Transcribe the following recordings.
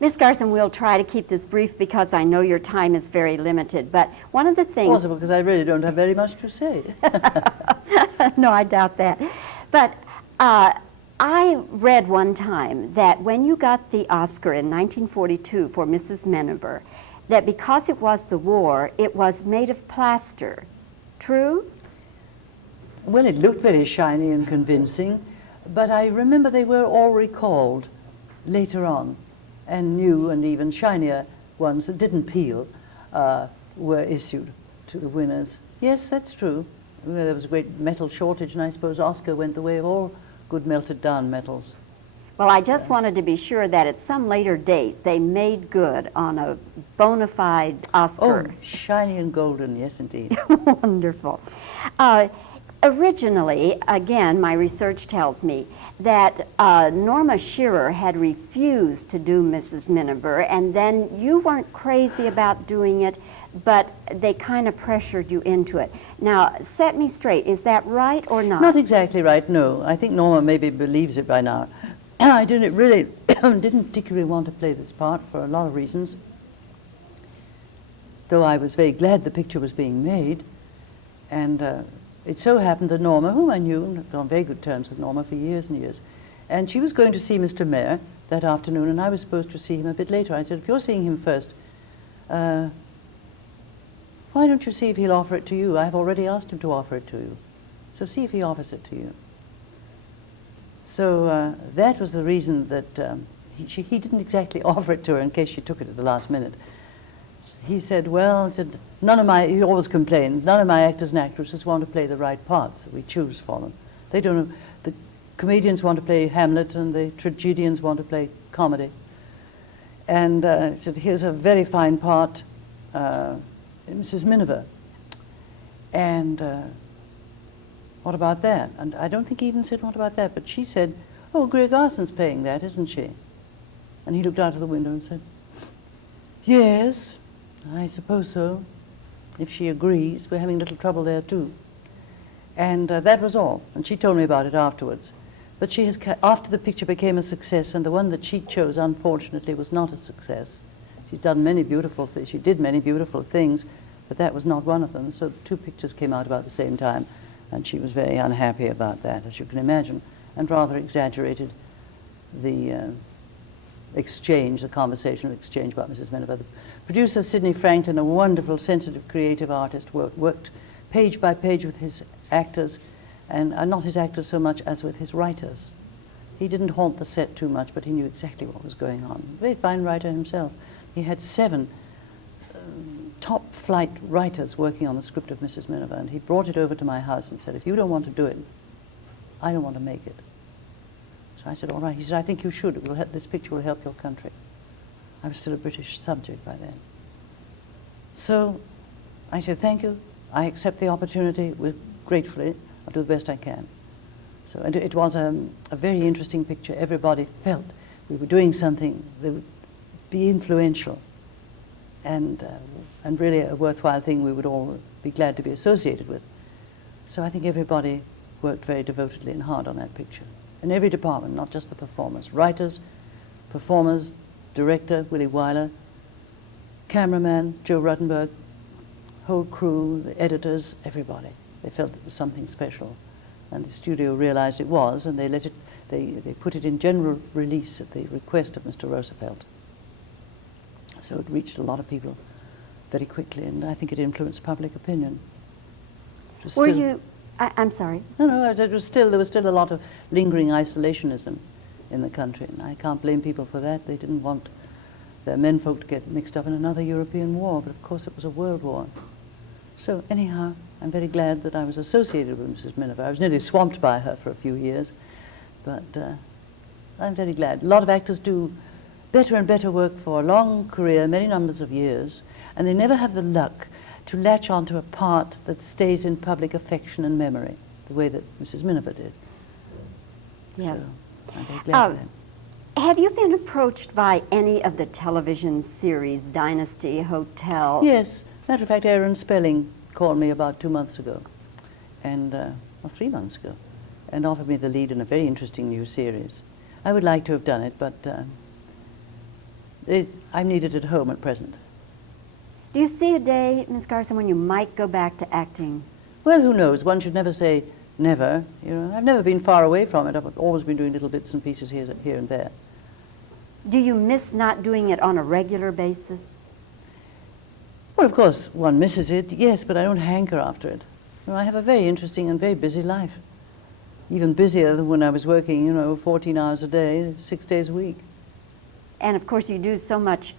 Miss Garson, we'll try to keep this brief because I know your time is very limited. But one of the things... Possible, because I really don't have very much to say. No, I doubt that. But I read one time that when you got the Oscar in 1942 for Mrs. Miniver, that because it was the war, it was made of plaster. True? Well, it looked very shiny and convincing, but I remember they were all recalled later on, and new and even shinier ones that didn't peel were issued to the winners. Yes, that's true. Well, there was a great metal shortage, and I suppose Oscar went the way of all good melted down metals. Well, I just wanted to be sure that at some later date they made good on a bona fide Oscar. Oh, shiny and golden, yes indeed. Wonderful. Originally, again, my research tells me that Norma Shearer had refused to do Mrs. Miniver, and then you weren't crazy about doing it, but they kind of pressured you into it. Now, set me straight, is that right or not? Not exactly right, no. I think Norma maybe believes it by now. I didn't particularly want to play this part for a lot of reasons, though I was very glad the picture was being made. And it so happened that Norma, whom I knew and had on very good terms with Norma for years and years, and she was going to see Mr. Mayer that afternoon, and I was supposed to see him a bit later. I said, if you're seeing him first, why don't you see if he'll offer it to you? I've already asked him to offer it to you. So see if he offers it to you. So that was the reason that he didn't exactly offer it to her in case she took it at the last minute. He said, well, he always complained, none of my actors and actresses want to play the right parts that we choose for them. They don't know, the comedians want to play Hamlet and the tragedians want to play comedy. And he said, here's a very fine part, Mrs. Miniver. And what about that? And I don't think he even said, what about that? But she said, oh, Greer Garson's playing that, isn't she? And he looked out of the window and said, yes, I suppose so. If she agrees, we're having a little trouble there too. And that was all. And she told me about it afterwards. But she has, after the picture became a success, and the one that she chose, unfortunately, was not a success. She's done many beautiful things. She did many beautiful things, but that was not one of them. So the two pictures came out about the same time, and she was very unhappy about that, as you can imagine, and rather exaggerated the exchange, the conversational exchange about Mrs. Miniver. The producer, Sidney Franklin, a wonderful, sensitive, creative artist, worked page by page with his actors, and not his actors so much as with his writers. He didn't haunt the set too much, but he knew exactly what was going on. A very fine writer himself. He had 7 top-flight writers working on the script of Mrs. Miniver, and he brought it over to my house and said, if you don't want to do it, I don't want to make it. So I said, all right. He said, I think you should. This picture will help your country. I was still a British subject by then. So I said, thank you. I accept the opportunity gratefully. I'll do the best I can. So and it was a very interesting picture. Everybody felt we were doing something that would be influential and really a worthwhile thing we would all be glad to be associated with. So I think everybody worked very devotedly and hard on that picture. In every department, not just the performers. Writers, performers, director, Willie Wyler, cameraman, Joe Ruttenberg, whole crew, the editors, everybody. They felt it was something special. And the studio realized it was, and they put it in general release at the request of Mr. Roosevelt. So it reached a lot of people very quickly, and I think it influenced public opinion. I'm sorry. No, there was still a lot of lingering isolationism in the country, and I can't blame people for that. They didn't want their menfolk to get mixed up in another European war, but of course it was a world war. So anyhow, I'm very glad that I was associated with Mrs. Miniver. I was nearly swamped by her for a few years, but I'm very glad. A lot of actors do better and better work for a long career, many numbers of years, and they never have the luck to latch onto a part that stays in public affection and memory, the way that Mrs. Miniver did. Yes. So I'm very glad for that. Have you been approached by any of the television series, Dynasty, Hotel? Yes. Matter of fact, Aaron Spelling called me about 2 months ago, and or 3 months ago, and offered me the lead in a very interesting new series. I would like to have done it, but I'm needed at home at present. Do you see a day, Miss Garson, when you might go back to acting? Well, who knows? One should never say never. You know, I've never been far away from it. I've always been doing little bits and pieces here and there. Do you miss not doing it on a regular basis? Well, of course, one misses it, yes, but I don't hanker after it. You know, I have a very interesting and very busy life. Even busier than when I was working, 14 hours a day, 6 days a week. And of course you do so much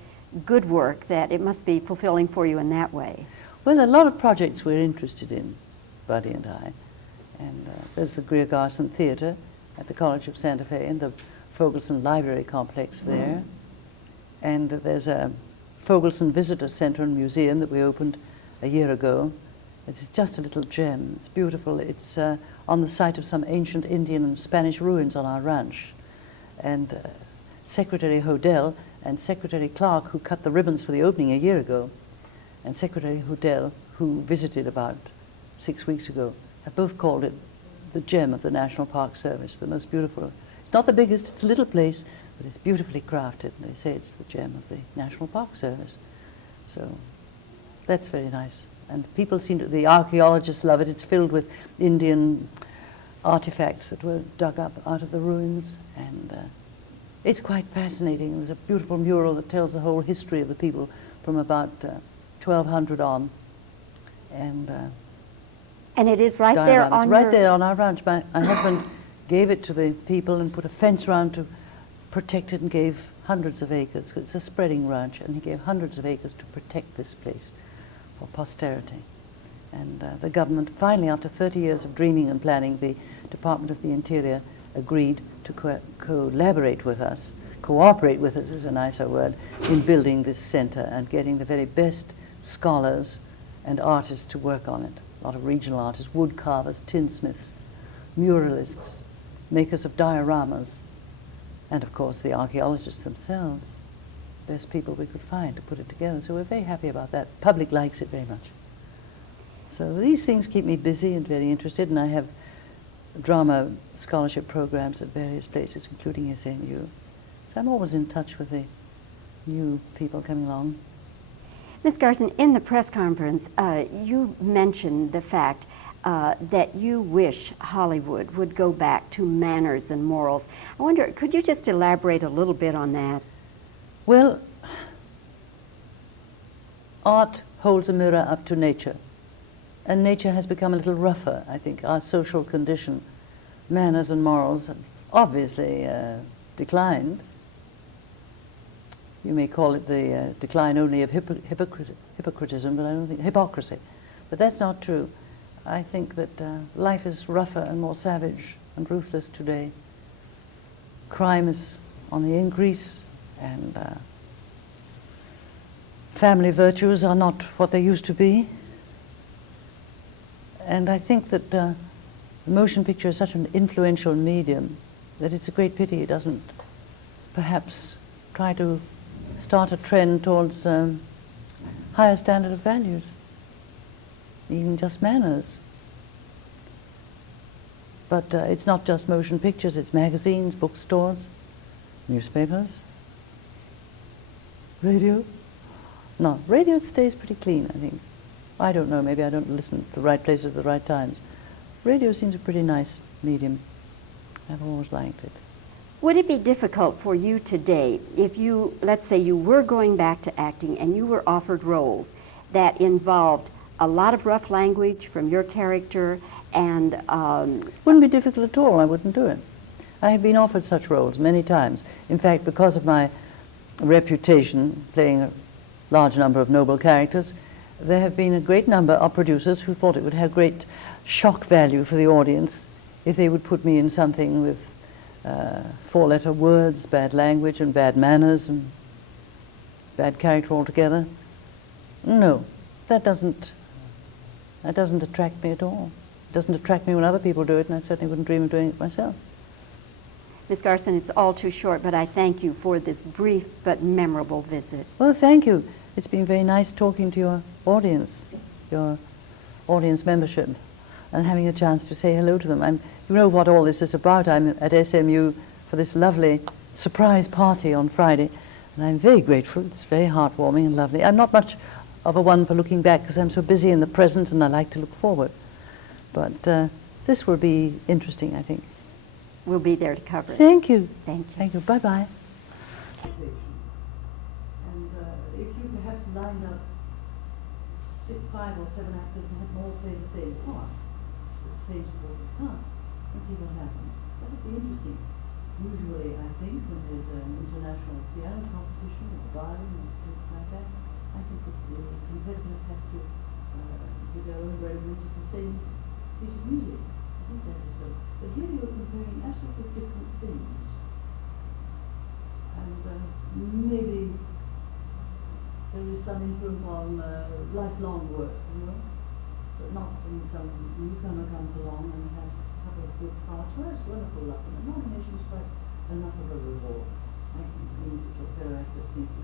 good work that it must be fulfilling for you in that way. Well, a lot of projects we're interested in, Buddy and I. And there's the Greer Garson Theatre at the College of Santa Fe and the Fogelson Library Complex there. And there's a Fogelson Visitor Center and Museum that we opened a year ago. It's just a little gem. It's beautiful. It's on the site of some ancient Indian and Spanish ruins on our ranch. And Secretary Hodel and Secretary Clark, who cut the ribbons for the opening a year ago, and Secretary Hodel, who visited about 6 weeks ago, have both called it the gem of the National Park Service, the most beautiful. It's not the biggest, it's a little place, but it's beautifully crafted, and they say it's the gem of the National Park Service. So that's very nice. And people seem to, the archaeologists love it. It's filled with Indian artifacts that were dug up out of the ruins, and it's quite fascinating. There's a beautiful mural that tells the whole history of the people from about 1200 on. And it is right there on right there on our ranch. My husband gave it to the people and put a fence around to protect it and gave hundreds of acres. It's a spreading ranch, and he gave hundreds of acres to protect this place for posterity. And the government finally, after 30 years of dreaming and planning, the Department of the Interior agreed to collaborate with us, cooperate with us is a nicer word, in building this center and getting the very best scholars and artists to work on it. A lot of regional artists, wood carvers, tinsmiths, muralists, makers of dioramas, and of course the archaeologists themselves. Best people we could find to put it together. So we're very happy about that. Public likes it very much. So these things keep me busy and very interested, and I have drama scholarship programs at various places, including SNU. So I'm always in touch with the new people coming along. Ms. Garson, in the press conference, you mentioned the fact that you wish Hollywood would go back to manners and morals. I wonder, could you just elaborate a little bit on that? Well, art holds a mirror up to nature, and nature has become a little rougher, I think. Our social condition, manners and morals have obviously declined. You may call it the decline only of hypocritism, but I don't think hypocrisy. But that's not true. I think that life is rougher and more savage and ruthless today. Crime is on the increase, and family virtues are not what they used to be. And I think that the motion picture is such an influential medium that it's a great pity it doesn't perhaps try to start a trend towards higher standard of values, even just manners. But it's not just motion pictures, it's magazines, bookstores, newspapers, radio. No, radio stays pretty clean, I think. I don't know, maybe I don't listen to the right places at the right times. Radio seems a pretty nice medium. I've always liked it. Would it be difficult for you today if you, let's say you were going back to acting and you were offered roles that involved a lot of rough language from your character and... Wouldn't be difficult at all. I wouldn't do it. I have been offered such roles many times. In fact, because of my reputation playing a large number of noble characters, there have been a great number of producers who thought it would have great shock value for the audience if they would put me in something with four-letter words, bad language and bad manners and bad character altogether. No, that doesn't attract me at all. It doesn't attract me when other people do it, and I certainly wouldn't dream of doing it myself. Ms. Garson, it's all too short, but I thank you for this brief but memorable visit. Well, thank you. It's been very nice talking to your audience membership, and having a chance to say hello to them. You know what all this is about. I'm at SMU for this lovely surprise party on Friday, And I'm very grateful. It's very heartwarming and lovely. I'm not much of a one for looking back because I'm so busy in the present and I like to look forward. But this will be interesting, I think. We'll be there to cover it. Thank you. Thank you. Thank you. Bye-bye. And if you perhaps lined up 5 or 7 actors and had them all play the same part, the same supporting cast, and see what happens. That would be interesting. Usually, I think, when there's an international piano competition or violin or things like that, I think that the competitors have to give their own relevance to the same piece of music. I think that is so. But here you're comparing absolutely different things. And maybe there is some influence on lifelong work, you know, but not when some newcomer comes along and has a couple of good parts. Well, it's wonderful luck, and the nomination is quite enough of a reward. I think it means that your fellow actors think you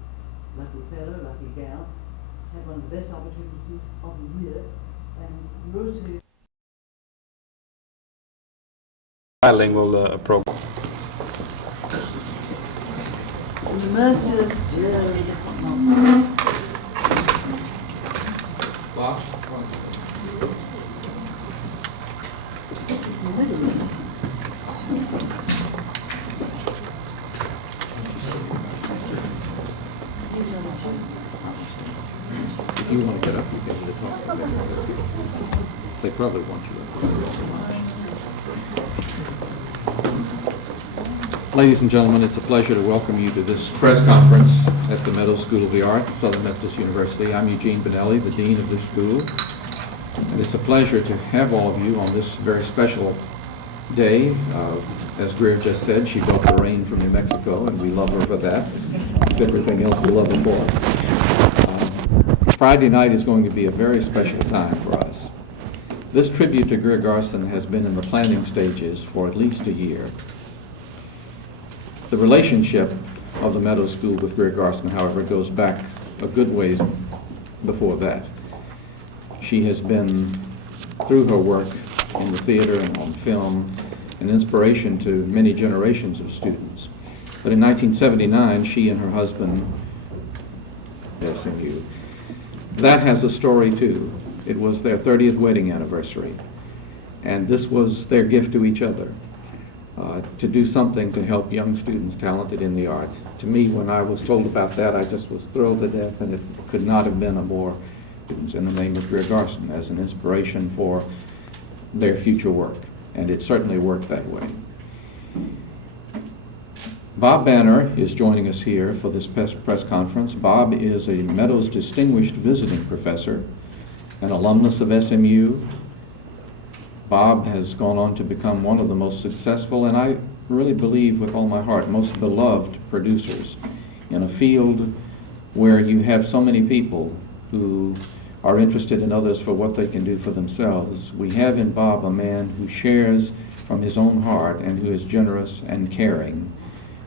lucky fellow, lucky gal, had one of the best opportunities of the year, and rose to bilingual program. Immersive, If you want to get up, you get to talk. They probably want you. Ladies and gentlemen, it's a pleasure to welcome you to this press conference at the Meadows School of the Arts, Southern Methodist University. I'm Eugene Benelli, the dean of this school, and it's a pleasure to have all of you on this very special day. As Greer just said, she brought the rain from New Mexico, and we love her for that. Everything else we love her for. Friday night is going to be a very special time for us. This tribute to Greer Garson has been in the planning stages for at least a year. The relationship of the Meadows School with Greer Garson, however, goes back a good ways before that. She has been, through her work in the theater and on film, an inspiration to many generations of students. But in 1979, she and her husband, SMU, that has a story too. It was their 30th wedding anniversary, and this was their gift to each other. To do something to help young students talented in the arts. To me, when I was told about that, I just was thrilled to death, and it could not have been a more students in the name of Greer Garson as an inspiration for their future work, and it certainly worked that way. Bob Banner is joining us here for this press conference. Bob is a Meadows Distinguished Visiting Professor, an alumnus of SMU. Bob has gone on to become one of the most successful, and I really believe with all my heart, most beloved producers in a field where you have so many people who are interested in others for what they can do for themselves. We have in Bob a man who shares from his own heart and who is generous and caring.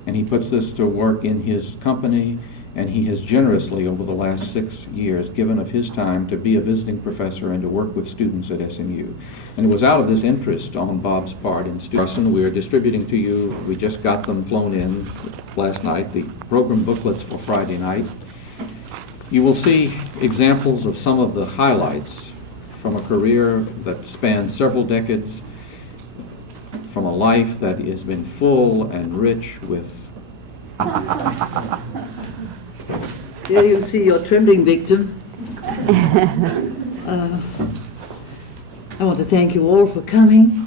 And he puts this to work in his company, and he has generously, over the last 6 years, given of his time to be a visiting professor and to work with students at SMU. And it was out of this interest on Bob's part in Garson. We are distributing to you, we just got them flown in last night, the program booklets for Friday night. You will see examples of some of the highlights from a career that spans several decades, from a life that has been full and rich with Here you see your trembling victim. I want to thank you all for coming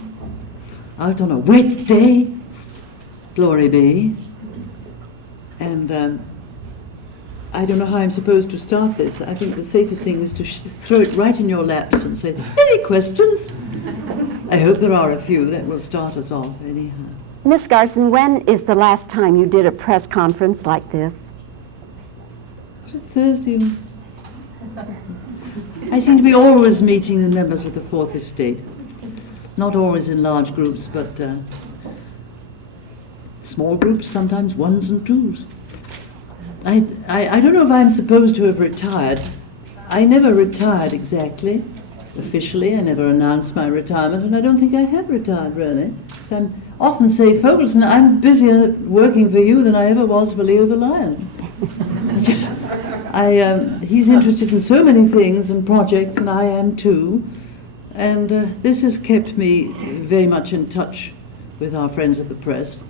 out on a wet day. Glory be. And I don't know how I'm supposed to start this. I think the safest thing is to throw it right in your laps and say, any questions? I hope there are a few that will start us off anyhow. Miss Garson, when is the last time you did a press conference like this? Was it Thursday? I seem to be always meeting the members of the Fourth Estate. Not always in large groups, but small groups, sometimes ones and twos. I don't know if I'm supposed to have retired. I never retired exactly, officially. I never announced my retirement, and I don't think I have retired, really. So I often say, Fogelson, I'm busier working for you than I ever was for Leo the Lion. He's interested in so many things and projects, and I am too. And this has kept me very much in touch with our friends at the press.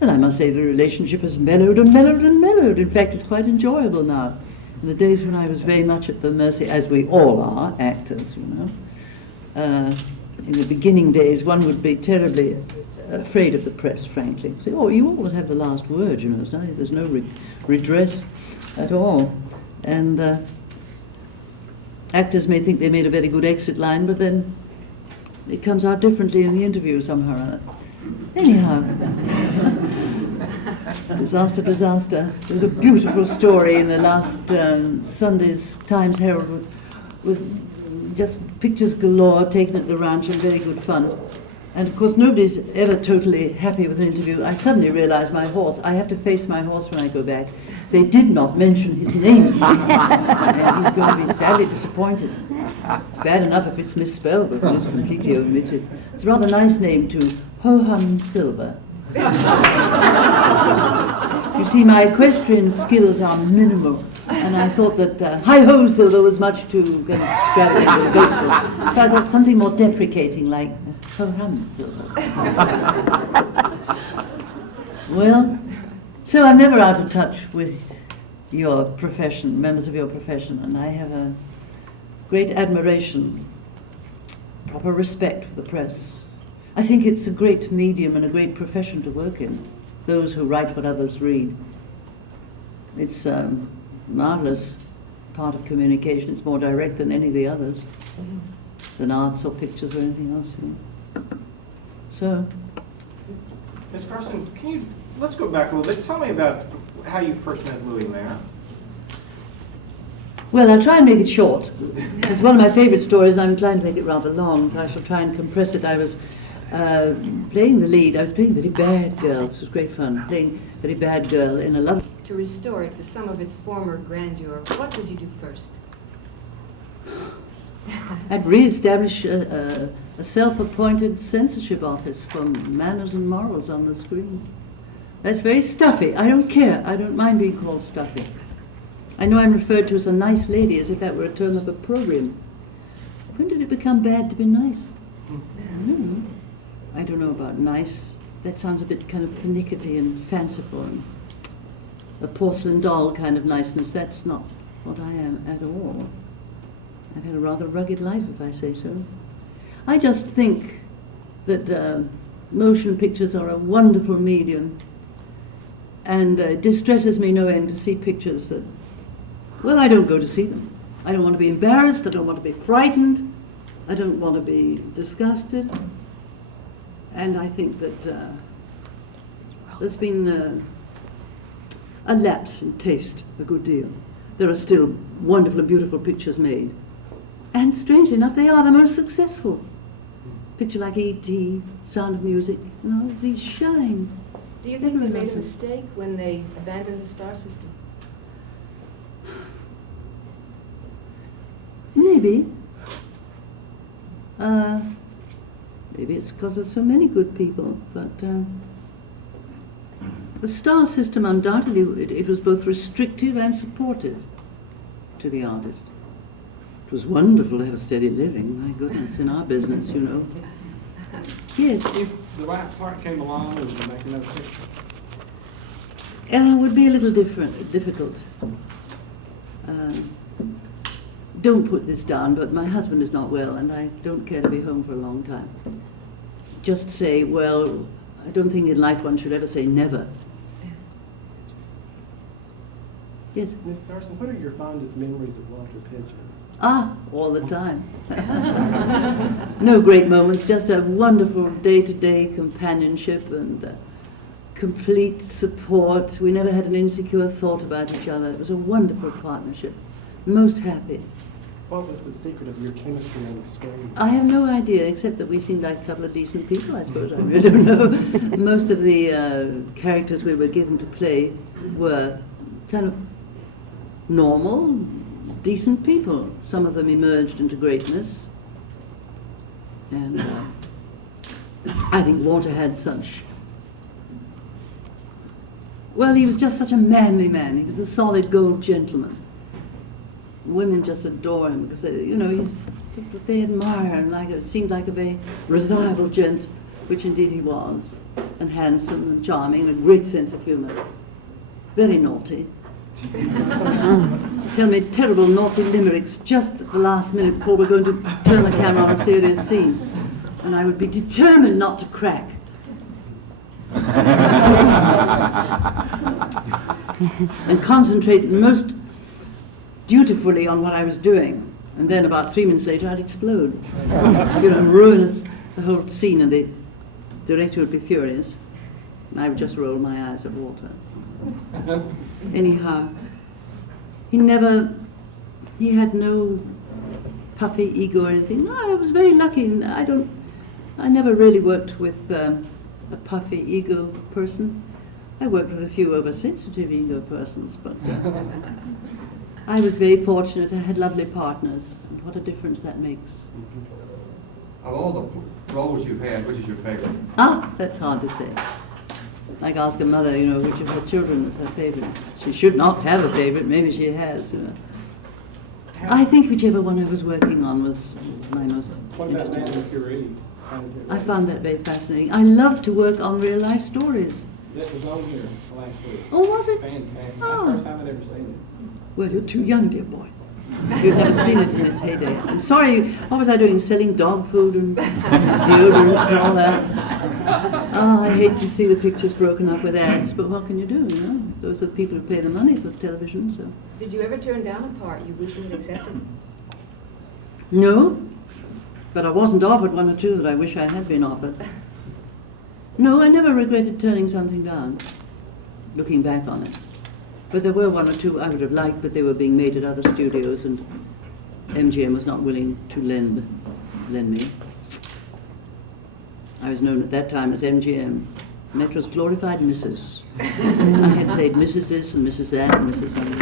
And I must say the relationship has mellowed and mellowed and mellowed. In fact, it's quite enjoyable now. In the days when I was very much at the mercy, as we all are, actors, you know. In the beginning days, one would be terribly afraid of the press, frankly. Say, oh, you always have the last word, you know. There's no redress at all. And actors may think they made a very good exit line, but then it comes out differently in the interview somehow or other. Anyhow, disaster. There was a beautiful story in the last Sunday's Times Herald with just pictures galore taken at the ranch and very good fun. And of course, nobody's ever totally happy with an interview. I suddenly realized my horse, I have to face my horse when I go back. They did not mention his name. And he's going to be sadly disappointed. It's bad enough if it's misspelled, but it's completely omitted. It's a rather nice name too, Ho-Hum Silver. You see, my equestrian skills are minimal, and I thought that Hi-Ho Silver was much too kind of extravagant and graceful. So I thought something more deprecating like Ho-Hum Silver. Well, so I'm never out of touch with your profession, members of your profession, and I have a great admiration, proper respect for the press. I think it's a great medium and a great profession to work in, those who write what others read. It's a marvelous part of communication. It's more direct than any of the others, than arts or pictures or anything else. You know. So, Ms. Garson, let's go back a little bit. Tell me about how you first met Louis Mayer. well, I'll try and make it short. It's one of my favorite stories, and I'm inclined to make it rather long, so I shall try and compress it. I was playing the lead. I was playing a very bad girl. This was great fun, playing a very bad girl in a love. To restore it to some of its former grandeur, what would you do first? I'd re-establish a self-appointed censorship office for manners and morals on the screen. That's very stuffy. I don't care. I don't mind being called stuffy. I know I'm referred to as a nice lady, as if that were a term of opprobrium. When did it become bad to be nice? I don't know about nice. That sounds a bit kind of pernickety and fanciful and a porcelain doll kind of niceness. That's not what I am at all. I've had a rather rugged life, if I say so. I just think that motion pictures are a wonderful medium, and it distresses me no end to see pictures that, well, I don't go to see them. I don't want to be embarrassed, I don't want to be frightened, I don't want to be disgusted, and I think that there's been a lapse in taste a good deal. There are still wonderful and beautiful pictures made, and strangely enough, they are the most successful. Picture like E.T., Sound of Music, you know, these shine. Do you think they made a mistake when they abandoned the star system? Maybe. Maybe it's because there's so many good people, but the star system undoubtedly, it was both restrictive and supportive to the artist. It was wonderful to have a steady living, my goodness, in our business, you know. Yes. If the right part came along, would you make another picture? It would be a little difficult. Don't put this down, but my husband is not well, and I don't care to be home for a long time. Just say, well, I don't think in life one should ever say never. Yes? Miss Garson, what are your fondest memories of Walter Pidgeon? All the time. No great moments, just a wonderful day-to-day companionship and complete support. We never had an insecure thought about each other. It was a wonderful partnership. Most happy. What was the secret of your chemistry on the screen? I have no idea, except that we seemed like a couple of decent people, I suppose. I really don't know. Most of the characters we were given to play were kind of normal, decent people. Some of them emerged into greatness. And I think Walter had such Well, he was just such a manly man. He was the solid gold gentleman. Women just adore him because they admire him. Like it seemed like a very reliable gent, which indeed he was, and handsome and charming, and a great sense of humour. Very naughty. Tell me terrible naughty limericks just at the last minute before we're going to turn the camera on a serious scene, and I would be determined not to crack. And concentrate most dutifully on what I was doing, and then about 3 minutes later I'd explode, ruin the whole scene, and the director would be furious, and I would just roll my eyes at water. Anyhow, he had no puffy ego or anything. No, I was very lucky, and I never really worked with a puffy ego person. I worked with a few oversensitive ego persons, but I was very fortunate. I had lovely partners, and what a difference that makes. Of all the roles you've had, which is your favorite? That's hard to say. Like ask a mother, which of her children is her favorite. She should not have a favorite, maybe she has. I think whichever one I was working on was my most What about Man interesting. of Puree? How does it I work? found that very fascinating. I love to work on real life stories. That was on here last week. Oh, was it? Fantastic. Oh. First time I'd ever seen Well, you're too young, dear boy. You've never seen it in its heyday. I'm sorry, what was I doing? Selling dog food and deodorants and all that? Oh, I hate to see the pictures broken up with ads, but what can you do, Those are the people who pay the money for television, so. Did you ever turn down a part you wish you had accepted? No, but I wasn't offered one or two that I wish I had been offered. No, I never regretted turning something down, looking back on it. But there were one or two I would have liked, but they were being made at other studios, and MGM was not willing to lend me. I was known at that time as MGM, and that was glorified Mrs. I had played Mrs. this and Mrs. that and Mrs. something.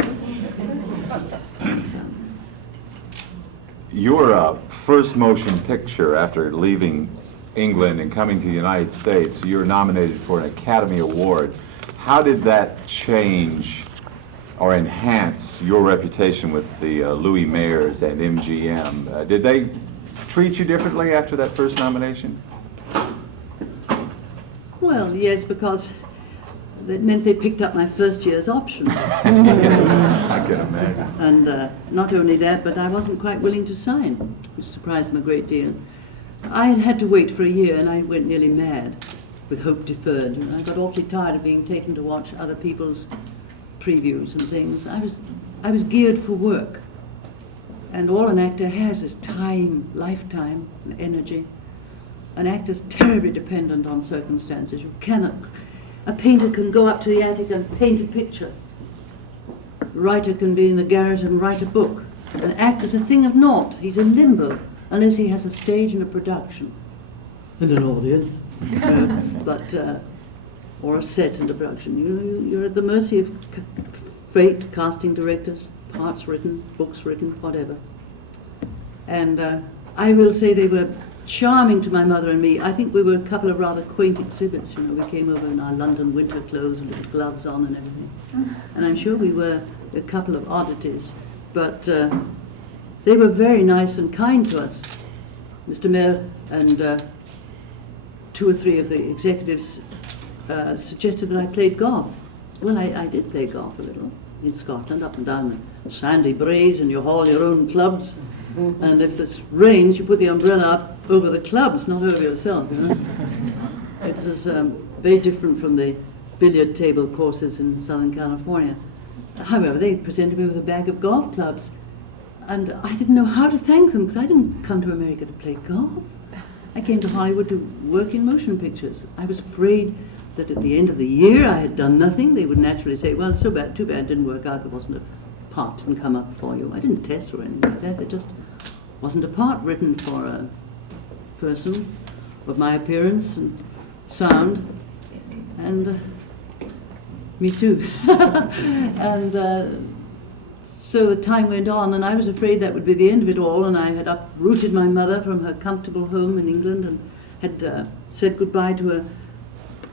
Your first motion picture after leaving England and coming to the United States, you were nominated for an Academy Award. How did that change or enhance your reputation with the Louis Mayers and MGM? Did they treat you differently after that first nomination? Well, yes, because that meant they picked up my first year's option. I can imagine. And not only that, but I wasn't quite willing to sign, which surprised them a great deal. I had had to wait for a year, and I went nearly mad with hope deferred. I got awfully tired of being taken to watch other people's previews and things. I was geared for work, and all an actor has is time, lifetime, and energy. An actor's terribly dependent on circumstances. You cannot. A painter can go up to the attic and paint a picture. A writer can be in the garret and write a book. An actor's a thing of naught. He's in limbo unless he has a stage and a production and an audience, or a set and a production. You're at the mercy of fate, casting directors, parts written, books written, whatever. And I will say they were charming to my mother and me. I think we were a couple of rather quaint exhibits. We came over in our London winter clothes and little gloves on and everything. And I'm sure we were a couple of oddities. But they were very nice and kind to us. Mr. Mayor and two or three of the executives suggested that I played golf. Well, I did play golf a little in Scotland, up and down the sandy braes, and you haul your own clubs. And if it rains, you put the umbrella up over the clubs, not over yourself. It was very different from the billiard table courses in Southern California. However, they presented me with a bag of golf clubs, and I didn't know how to thank them, because I didn't come to America to play golf. I came to Hollywood to work in motion pictures. I was afraid that at the end of the year I had done nothing. They would naturally say, well, so bad, too bad, it didn't work out, there wasn't a part didn't come up for you. I didn't test or anything like that. There just wasn't a part written for a person of my appearance and sound, and me too. And so the time went on, and I was afraid that would be the end of it all, and I had uprooted my mother from her comfortable home in England and had said goodbye to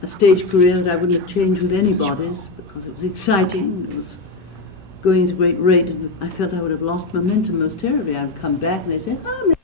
a a stage career that I wouldn't have changed with anybody's, because it was exciting, it was going at a great rate, and I felt I would have lost momentum most terribly. I would come back and they'd say, oh, me,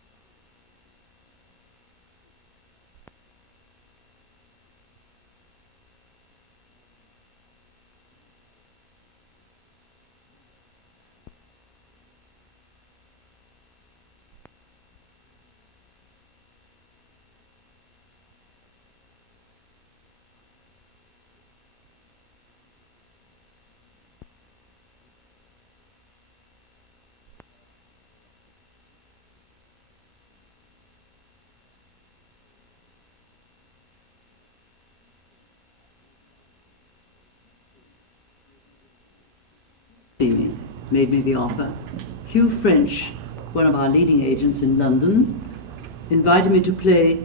made me the offer. Hugh French, one of our leading agents in London, invited me to play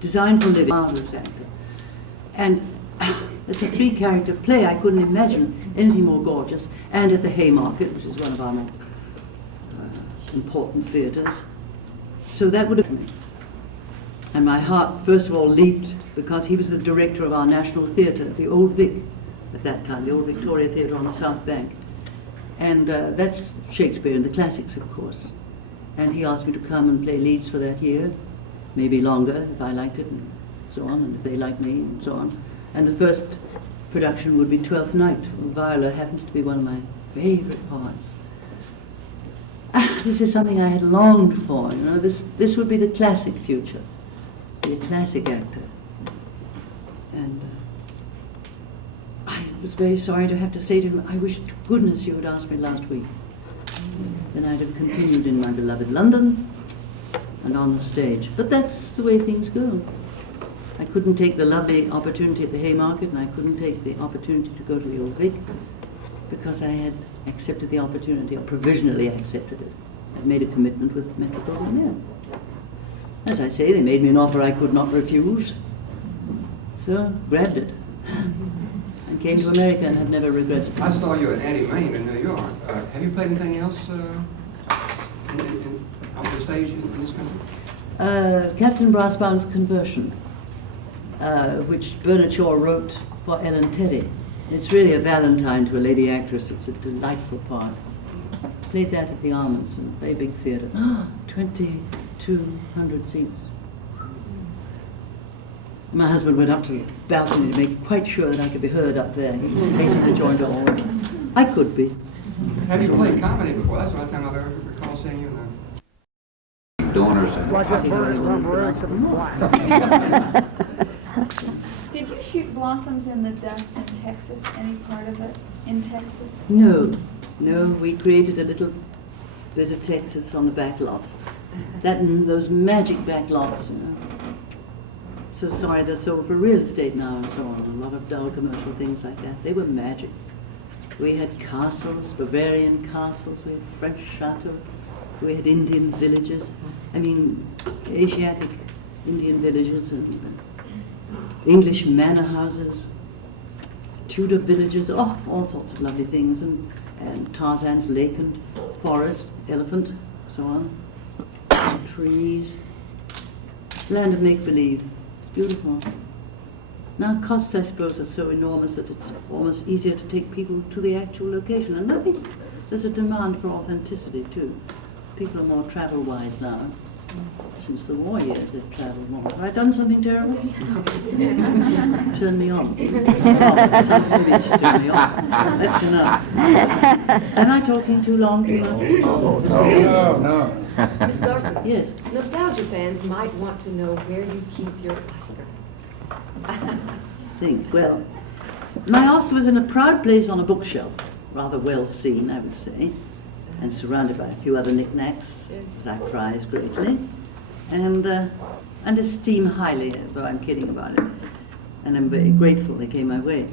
Design for Living, marvelous actor. And it's a three-character play. I couldn't imagine anything more gorgeous. And at the Haymarket, which is one of our more important theatres. So that would have... And my heart, first of all, leaped because he was the director of our National Theatre, the Old Vic, at that time, the Old Victoria Theatre on the South Bank. And that's Shakespeare and the classics, of course. And he asked me to come and play leads for that year, maybe longer if I liked it, and so on, and if they liked me, and so on. And the first production would be Twelfth Night. Wyler happens to be one of my favorite parts. This is something I had longed for, you know. This would be the classic future, be a classic actor. And I was very sorry to have to say to him, I wish to goodness you had asked me last week. Then I'd have continued in my beloved London and on the stage. But that's the way things go. I couldn't take the lovely opportunity at the Haymarket, and I couldn't take the opportunity to go to the Old Vic, because I had accepted the opportunity, or provisionally accepted it. I'd made a commitment with Metro-Goldwyn-Mayer. As I say, they made me an offer I could not refuse. So, grabbed it. And came to America and have never regretted it. I saw you at Addie Main in New York. Have you played anything else on the stage in this country? Captain Brassbound's Conversion, which Bernard Shaw wrote for Ellen Terry. It's really a Valentine to a lady actress. It's a delightful part. Played that at the Armandson, very big theatre. 2,200 seats. My husband went up to the balcony to make quite sure that I could be heard up there. He was racing to join all. I could be. Have you played comedy before? That's the only time I've ever recall seeing you in that. Donors and Did you shoot Blossoms in the Dust in Texas, any part of it in Texas? No, we created a little bit of Texas on the back lot. That and those magic back lots, you know. So sorry they're sold for real estate now and so on. A lot of dull commercial things like that. They were magic. We had castles, Bavarian castles, we had French chateaux, we had Indian villages. I mean, Asiatic Indian villages and English manor houses, Tudor villages, all sorts of lovely things, and Tarzan's lake and forest, elephant, so on, trees, land of make-believe. It's beautiful. Now costs, I suppose, are so enormous that it's almost easier to take people to the actual location, and I think there's a demand for authenticity too. People are more travel-wise now. Since the war years, they've travelled more. Have I done something terrible? Turn me on. Something should turn me on. That's enough. Am I talking too long, too much? No. Miss Garson? Yes. Nostalgia fans might want to know where you keep your Oscar. Think. Well, my Oscar was in a proud place on a bookshelf, rather well seen, I would say, and surrounded by a few other knickknacks that I prize greatly, and esteem highly, though I'm kidding about it. And I'm very grateful they came my way.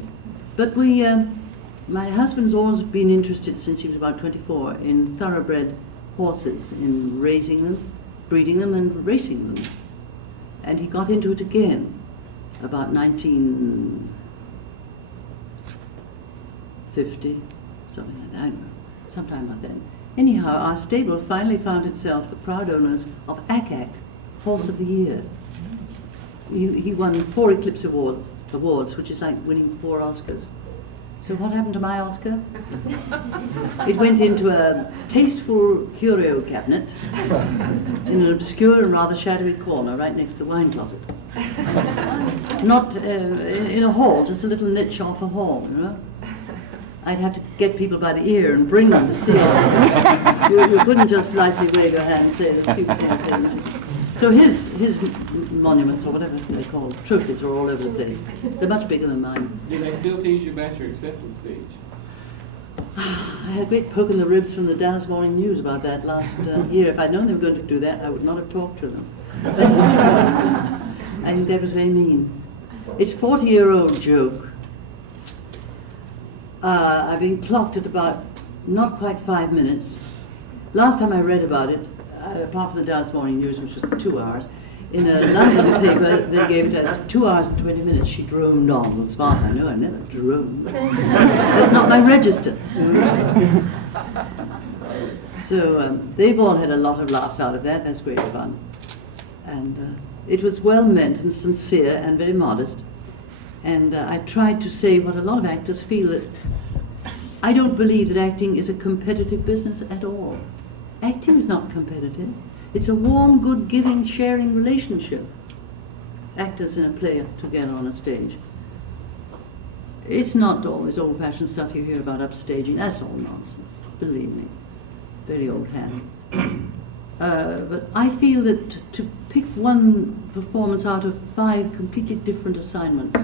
But my husband's always been interested since he was about 24 in thoroughbred horses, in raising them, breeding them, and racing them. And he got into it again about 1950, something like that, I don't know, sometime about then. Anyhow, our stable finally found itself the proud owners of Ack-Ack, Horse of the Year. He won 4 Eclipse Awards awards, which is like winning 4 Oscars. So what happened to my Oscar? It went into a tasteful curio cabinet in an obscure and rather shadowy corner right next to the wine closet. Not in a hall, just a little niche off a hall, you know. I'd have to get people by the ear and bring them to see us. You couldn't just lightly wave your hand and say the cute thing. So his monuments, or whatever they're called, trophies, are all over the place. They're much bigger than mine. Do they still tease you about your acceptance speech? I had a great poke in the ribs from the Dallas Morning News about that last year. If I'd known they were going to do that, I would not have talked to them. I think that was very mean. It's a 40-year-old joke. I've been clocked at about not quite 5 minutes. Last time I read about it, apart from the Dallas Morning News, which was 2 hours, in a London paper, they gave it as 2 hours and 20 minutes. She droned on. Well, as far as I know, I never droned. That's not my register. So they've all had a lot of laughs out of that. That's great fun. And it was well meant and sincere and very modest. And I tried to say what a lot of actors feel, that I don't believe that acting is a competitive business at all. Acting is not competitive. It's a warm, good, giving, sharing relationship. Actors in a play together on a stage. It's not all this old-fashioned stuff you hear about upstaging. That's all nonsense, believe me. Very old hat. But I feel that to pick one performance out of 5 completely different assignments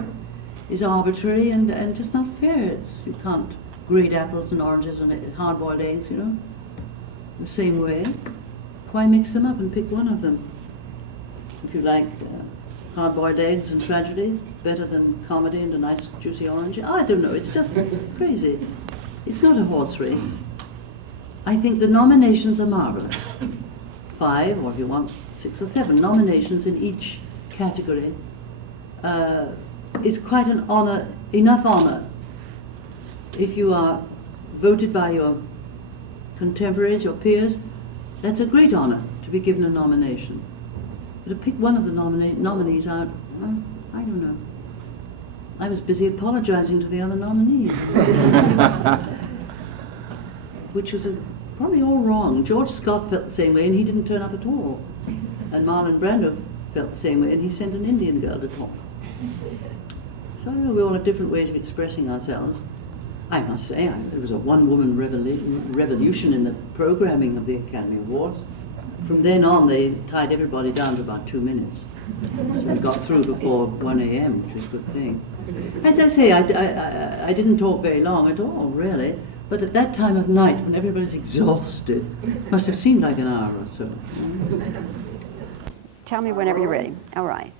is arbitrary and just not fair. You can't grade apples and oranges and hard-boiled eggs, you know, the same way. Why mix them up and pick one of them? If you like hard-boiled eggs and tragedy better than comedy and a nice juicy orange, I don't know, it's just crazy. It's not a horse race. I think the nominations are marvelous. 5, or if you want 6 or 7 nominations in each category is quite an honor, enough honor. If you are voted by your contemporaries, your peers, that's a great honor to be given a nomination. But to pick one of the nominees out, I don't know. I was busy apologizing to the other nominees, which was probably all wrong. George Scott felt the same way, and he didn't turn up at all. And Marlon Brando felt the same way, and he sent an Indian girl to talk. So I know we all have different ways of expressing ourselves. I must say, there was a one-woman revolution in the programming of the Academy Awards. From then on, they tied everybody down to about 2 minutes. So we got through before 1 a.m., which was a good thing. As I say, I didn't talk very long at all, really. But at that time of night, when everybody's exhausted, must have seemed like an hour or so. Tell me whenever you're ready. All right.